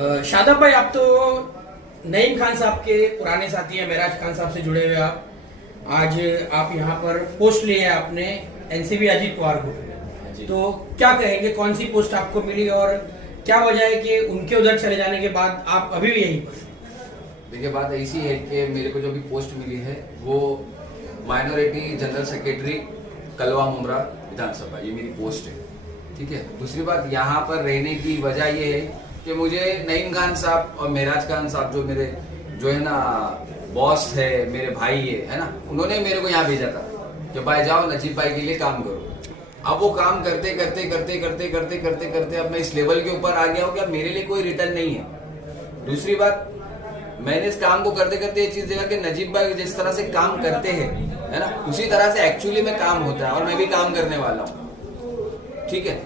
शादाब भाई, आप तो नईम खान साहब के पुराने साथी हैं, मेराज खान साहब से जुड़े हुए आप। आज आप यहाँ पर पोस्ट लिए हैं आपने एनसीपी अजीत पवार को, तो क्या कहेंगे, कौन सी पोस्ट आपको मिली और क्या वजह है कि उनके उधर चले जाने के बाद आप अभी भी यहीं पर? देखिए, बात ऐसी है कि मेरे को जो भी पोस्ट मिली है वो माइनॉरिटी जनरल सेक्रेटरी कलवा मुमरा विधानसभा, ये मेरी पोस्ट है। ठीक है। दूसरी बात, यहाँ पर रहने की वजह ये है कि मुझे नईम खान साहब और मेराज खान साहब जो है ना बॉस है, मेरे भाई है ना, उन्होंने मेरे को यहाँ भेजा था कि भाई जाओ नजीब भाई के लिए काम करो। अब वो काम करते करते करते करते करते करते करते अब मैं इस लेवल के ऊपर आ गया हूँ कि अब मेरे लिए कोई रिटर्न नहीं है। दूसरी बात, मैंने इस काम को करते करते ये चीज देखा कि नजीब भाई जिस तरह से काम करते हैं, है ना, उसी तरह से एक्चुअली में काम होता है और मैं भी काम करने वाला हूँ। ठीक है।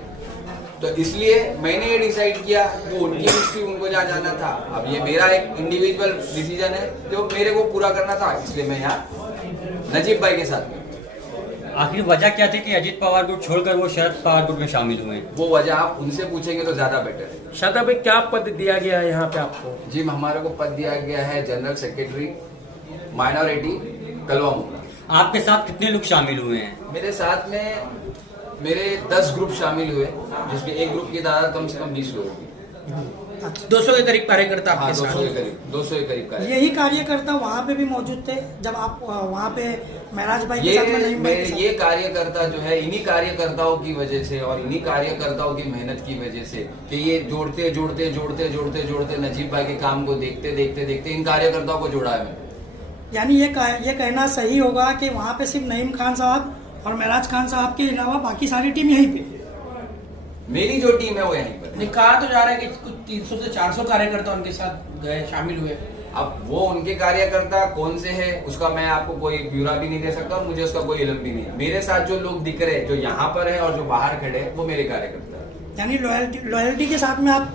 तो इसलिए मैंने ये डिसाइड किया कि उनकी हिस्ट्री उनको जहाँ जाना था, अब ये मेरा एक इंडिविजुअल डिसीजन है जो मेरे को पूरा करना था, इसलिए मैं यहाँ नजीब भाई के साथ में। आखिर वजह क्या थी कि अजीत पवार गुट छोड़कर वो शरद पवार गुट में शामिल हुए? वो वजह आप उनसे पूछेंगे तो ज्यादा बेटर है। शादाब भाई, क्या पद दिया गया है यहाँ पे आपको? जी, हमारे को पद दिया गया है जनरल सेक्रेटरी माइनॉरिटी कलवा मुमरा। आपके साथ कितने लोग शामिल हुए हैं? मेरे साथ में मेरे 10 ग्रुप शामिल हुए, जिसमें एक ग्रुप की तादाद कम से कम 20 लोगों की। 200 के करीब कार्यकर्ता हाँ, आपके साथ? 200 के करीब कार्यकर्ता। यही कार्यकर्ता वहाँ पे भी मौजूद थे जब आप वहाँ पे मेराज भाई के साथ में नहीं बैठे? ये कार्यकर्ता जो है, इन्हीं कार्यकर्ताओं की वजह से और इन्हीं कार्यकर्ताओं की मेहनत की वजह से कि ये जोड़ते जोड़ते जोड़ते जोड़ते जोड़ते नजीब भाई के काम को देखते देखते देखते इन कार्यकर्ताओं को जोड़ा है। यानी ये कहना सही होगा कि वहाँ पे सिर्फ नईम खान साहब और मेराज खान साहब के अलावा बाकी सारी टीम यहीं पे? मेरी जो टीम है वो यहीं पर। नहीं, कहा तो जा रहा है कि कुछ 300 से 400 कार्यकर्ता उनके साथ गए, शामिल हुए। अब वो उनके कार्यकर्ता कौन से हैं उसका मैं आपको कोई ब्यौरा भी नहीं दे सकता और मुझे उसका कोई इल्म भी नहीं। मेरे साथ जो लोग दिख रहे हैं, जो यहाँ पर है और जो बाहर खड़े हैं, वो मेरे कार्यकर्ता है। यानी लॉयल्टी के साथ में आप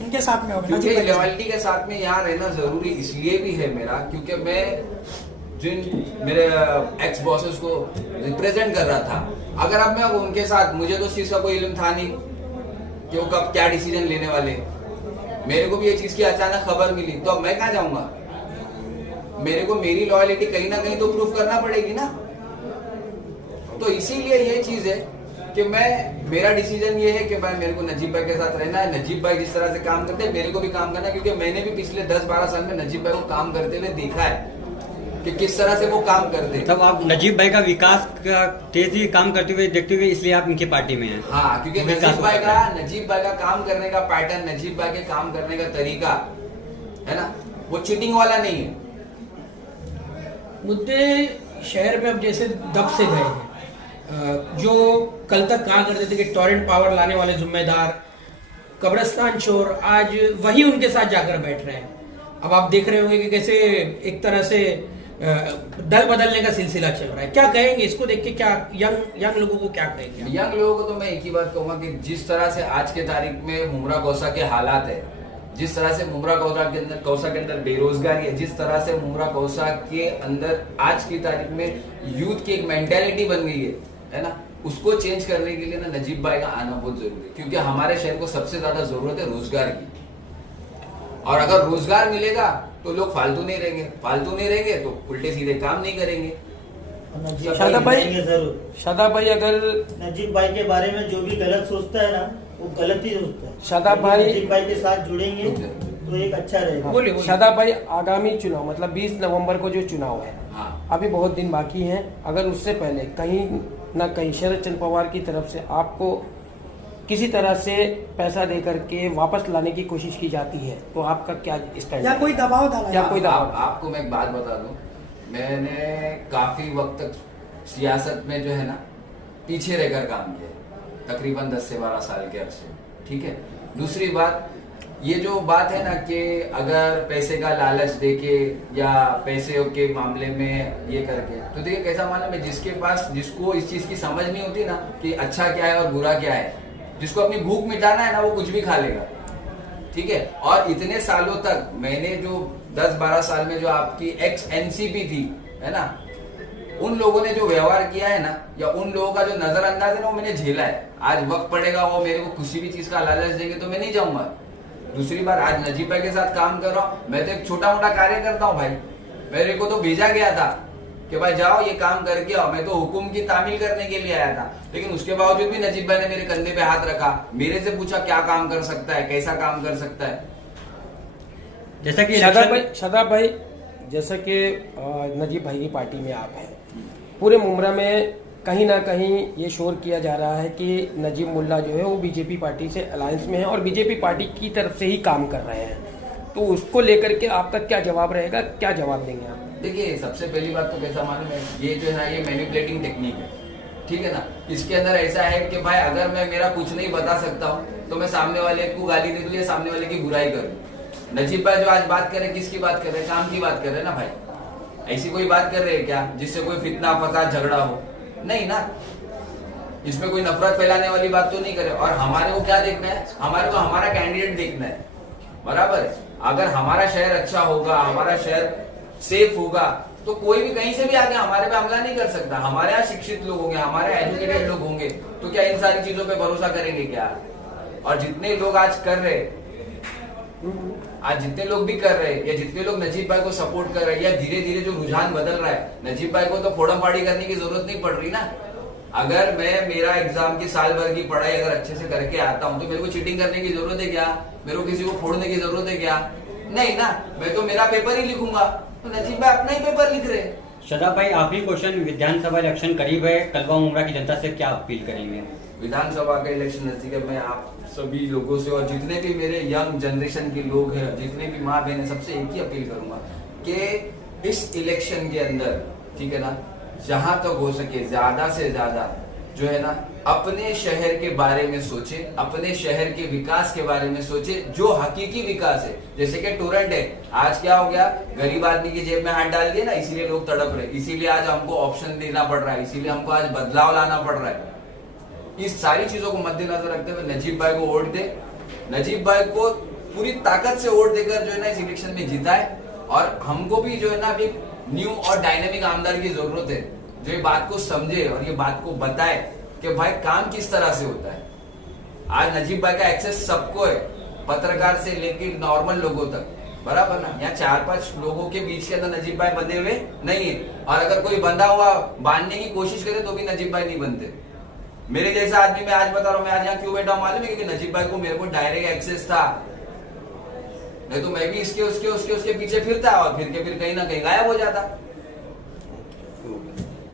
इनके साथ में हो गए? क्योंकि लॉयल्टी के साथ में यहाँ रहना जरूरी इसलिए भी है मेरा, क्योंकि मैं जिन मेरे एक्स बॉसेस को रिप्रेजेंट कर रहा था, अगर अब मैं उनके साथ, मुझे तो उस चीज का कोई इल्म था नहीं कि वो कब क्या डिसीजन लेने वाले, मेरे को भी ये चीज की अचानक खबर मिली, तो अब मैं कहाँ जाऊंगा? मेरे को मेरी लॉयल्टी कहीं ना कहीं तो प्रूफ करना पड़ेगी ना। तो इसीलिए ये चीज है कि मेरा डिसीजन ये है कि भाई मेरे को नजीब भाई के साथ रहना है। नजीब भाई जिस तरह से काम करते हैं मेरे को भी काम करना है, क्योंकि मैंने भी पिछले 10-12 साल में नजीब भाई को काम करते हुए देखा है कि किस तरह से वो काम करते हैं। तब आप नजीब भाई का विकास का तेजी काम करते हुए देखते हुए इसलिए आप इनकी पार्टी में हैं? हाँ, क्योंकि नजीब भाई का काम करने का पैटर्न, नजीब भाई के काम करने का तरीका है ना, वो चीटिंग वाला नहीं है। मुद्दे शहर में अब जैसे दब से गए हैं, जो कल तक कहा करते थे कि टॉरेंट पावर लाने वाले जिम्मेदार, कब्रिस्तान चोर, आज वही उनके साथ जाकर बैठ रहे हैं। अब आप देख रहे होंगे कि कैसे एक तरह से दल बदलने का सिलसिला चल रहा है। क्या कहेंगे इसको देख के? क्या यंग लोगों को क्या कहेंगे? यंग लोगों को तो मैं एक ही बात कहूंगा कि जिस तरह से आज के तारीख में मुमरा कौसा के हालात है, जिस तरह से मुमरा कौसा के अंदर बेरोजगारी है, जिस तरह से मुमरा कौसा के अंदर आज की तारीख में यूथ की एक मेंटेलिटी बन गई है ना, उसको चेंज करने के लिए ना नजीब भाई का आना बहुत जरूरी है। क्योंकि हमारे शहर को सबसे ज्यादा जरूरत है रोजगार की, और अगर रोजगार मिलेगा तो लोग फालतू नहीं रहेंगे तो उल्टे सीधे काम नहीं करेंगे। शादाब भाई, अगर नजीब भाई के बारे में जो भी गलत सोचता है ना, वो गलत ही सोचता है। शादाब भाई नजीब भाई के साथ जुड़ेंगे तो एक अच्छा रहेगा। बोलिए। शादाब भाई, आगामी चुनाव मतलब 20 नवंबर को जो चुनाव है, हाँ, अभी बहुत दिन बाकी हैं, अगर उससे पहले कहीं ना कहीं शरद चंद्र पवार की तरफ से आपको किसी तरह से पैसा दे करके वापस लाने की कोशिश की जाती है, तो आपका क्या स्टैंड? या कोई दबाव डाला? या कोई दबाव? आपको मैं एक बात बता दूं, मैंने काफी वक्त तक सियासत में जो है ना पीछे रहकर काम किया, तकरीबन 10 से 12 साल के अरसे। ठीक है। दूसरी बात, ये जो बात है ना कि अगर पैसे का लालच देके या पैसे के मामले में ये करके, तो देखिए कैसा मालूम है, जिसको इस चीज की समझ नहीं होती ना कि अच्छा क्या है और बुरा क्या है, जिसको अपनी भूख मिटाना है ना, वो कुछ भी खा लेगा। ठीक है। और इतने सालों तक मैंने जो 10-12 साल में जो आपकी एक्स एनसीपी थी, है ना, उन लोगों ने जो व्यवहार किया है ना, या उन लोगों का जो नजरअंदाज है ना, वो मैंने झेला है। आज वक्त पड़ेगा, वो मेरे को किसी भी चीज का लालच देंगे तो मैं नहीं जाऊंगा। दूसरी बात, आज नजीब भाई के साथ काम कर रहा हूँ, मैं तो एक छोटा मोटा कार्य करता हूँ भाई। मेरे को तो भेजा गया था कि भाई जाओ ये काम करके आओ, मैं तो हुकुम की तामील करने के लिए आया था। लेकिन उसके बावजूद भी नजीब भाई ने मेरे कंधे पे हाथ रखा, मेरे से पूछा क्या काम कर सकता है, कैसा काम कर सकता है। जैसा कि शादाब भाई, जैसा कि नजीब भाई की पार्टी में आप हैं, पूरे मुमरा में कहीं ना कहीं ये शोर किया जा रहा है कि नजीब मुल्ला जो है वो बीजेपी पार्टी से अलायंस में है और बीजेपी पार्टी की तरफ से ही काम कर रहे हैं, तो उसको लेकर के आपका क्या जवाब रहेगा, क्या जवाब देंगे आप? देखिए, सबसे पहली बात तो कैसा मालूम है, ये जो है ना ये मैनिपुलेटिंग टेक्निक है, ठीक है ना। इसके अंदर ऐसा है कि भाई अगर मैं मेरा कुछ नहीं बता सकता हूँ तो मैं सामने वाले को गाली दे दूं या सामने वाले की बुराई करूं। नजीब भाई जो आज बात कर रहे हैं, किसकी बात कर रहे हैं? काम की बात कर रहे हैं ना भाई। ऐसी कोई बात कर रहे हैं क्या जिससे कोई फितना फसाद झगड़ा हो? नहीं ना, इसमें कोई नफरत फैलाने वाली बात तो नहीं करे। और हमारे को क्या देखना है, हमारे को हमारा कैंडिडेट देखना है, बराबर है। अगर हमारा शहर अच्छा होगा, हमारा शहर सेफ होगा, तो कोई भी कहीं से भी आके हमारे पे हमला नहीं कर सकता। हमारे यहाँ शिक्षित लोग होंगे, हमारे एजुकेटेड लोग होंगे, तो क्या इन सारी चीजों पे भरोसा करेंगे क्या? और जितने लोग आज कर रहे, आज जितने लोग भी कर रहे हैं या जितने लोग नजीब भाई को सपोर्ट कर रहे हैं, या धीरे धीरे जो रुझान बदल रहा है, नजीब भाई को तो फोड़म फाड़ी करने की जरूरत नहीं पड़ रही ना। अगर मैं मेरा एग्जाम की साल भर की पढ़ाई अगर अच्छे से करके आता हूँ तो मेरे को चीटिंग करने की जरूरत है क्या? मेरे को किसी को फोड़ने की जरूरत है क्या? नहीं ना, मैं तो मेरा पेपर ही लिखूंगा। तो नजीब भाई अपना ही पेपर लिख रहे हैं। शादाब भाई, आखिरी क्वेश्चन, विधानसभा इलेक्शन करीब है, कलवा मुमरा की जनता से क्या अपील करेंगे? विधानसभा का इलेक्शन नजदीक है, मैं आप सभी लोगों से और जितने भी मेरे यंग जनरेशन के लोग हैं, जितने भी माँ बहन है, सबसे एक ही अपील करूंगा कि इस इलेक्शन के अंदर, ठीक है ना, जहां तक हो सके ज्यादा से ज्यादा जो है ना अपने शहर के बारे में सोचे, अपने शहर के विकास के बारे में सोचे, जो हकीकी विकास है। जैसे कि टोरेंट है, आज क्या हो गया, गरीब आदमी की जेब में हाथ डाल दिया ना, इसीलिए लोग तड़प रहे, इसीलिए आज हमको ऑप्शन देना पड़ रहा है, इसीलिए हमको आज बदलाव लाना पड़ रहा है। इस सारी चीजों को मद्देनजर रखते हुए नजीब भाई को वोट दे, नजीब भाई को पूरी ताकत से वोट देकर जो है ना इस इलेक्शन में जिताए। और हमको भी जो है ना अभी न्यू और डायनेमिक आमदार की जरूरत है, जो ये बात को समझे और ये बात को बताए कि भाई काम किस तरह से होता है। आज नजीब भाई का एक्सेस सबको है, पत्रकार से लेकर नॉर्मल लोगों तक, बराबर ना। यहाँ 4-5 लोगों के बीच के अंदर नजीब भाई बंधे हुए नहीं है, और अगर कोई बंधा हुआ बांधने की कोशिश करे तो भी नजीब भाई नहीं बनते। मेरे जैसा आदमी, मैं आज बता रहा हूँ, मैं आज यहाँ क्यों बैठा हूँ मालूम है? क्योंकि नजीब भाई को मेरे को डायरेक्ट एक्सेस था, नहीं तो मैं भी इसके उसके उसके उसके पीछे फिरता और फिर के फिर कहीं ना कहीं गायब हो जाता।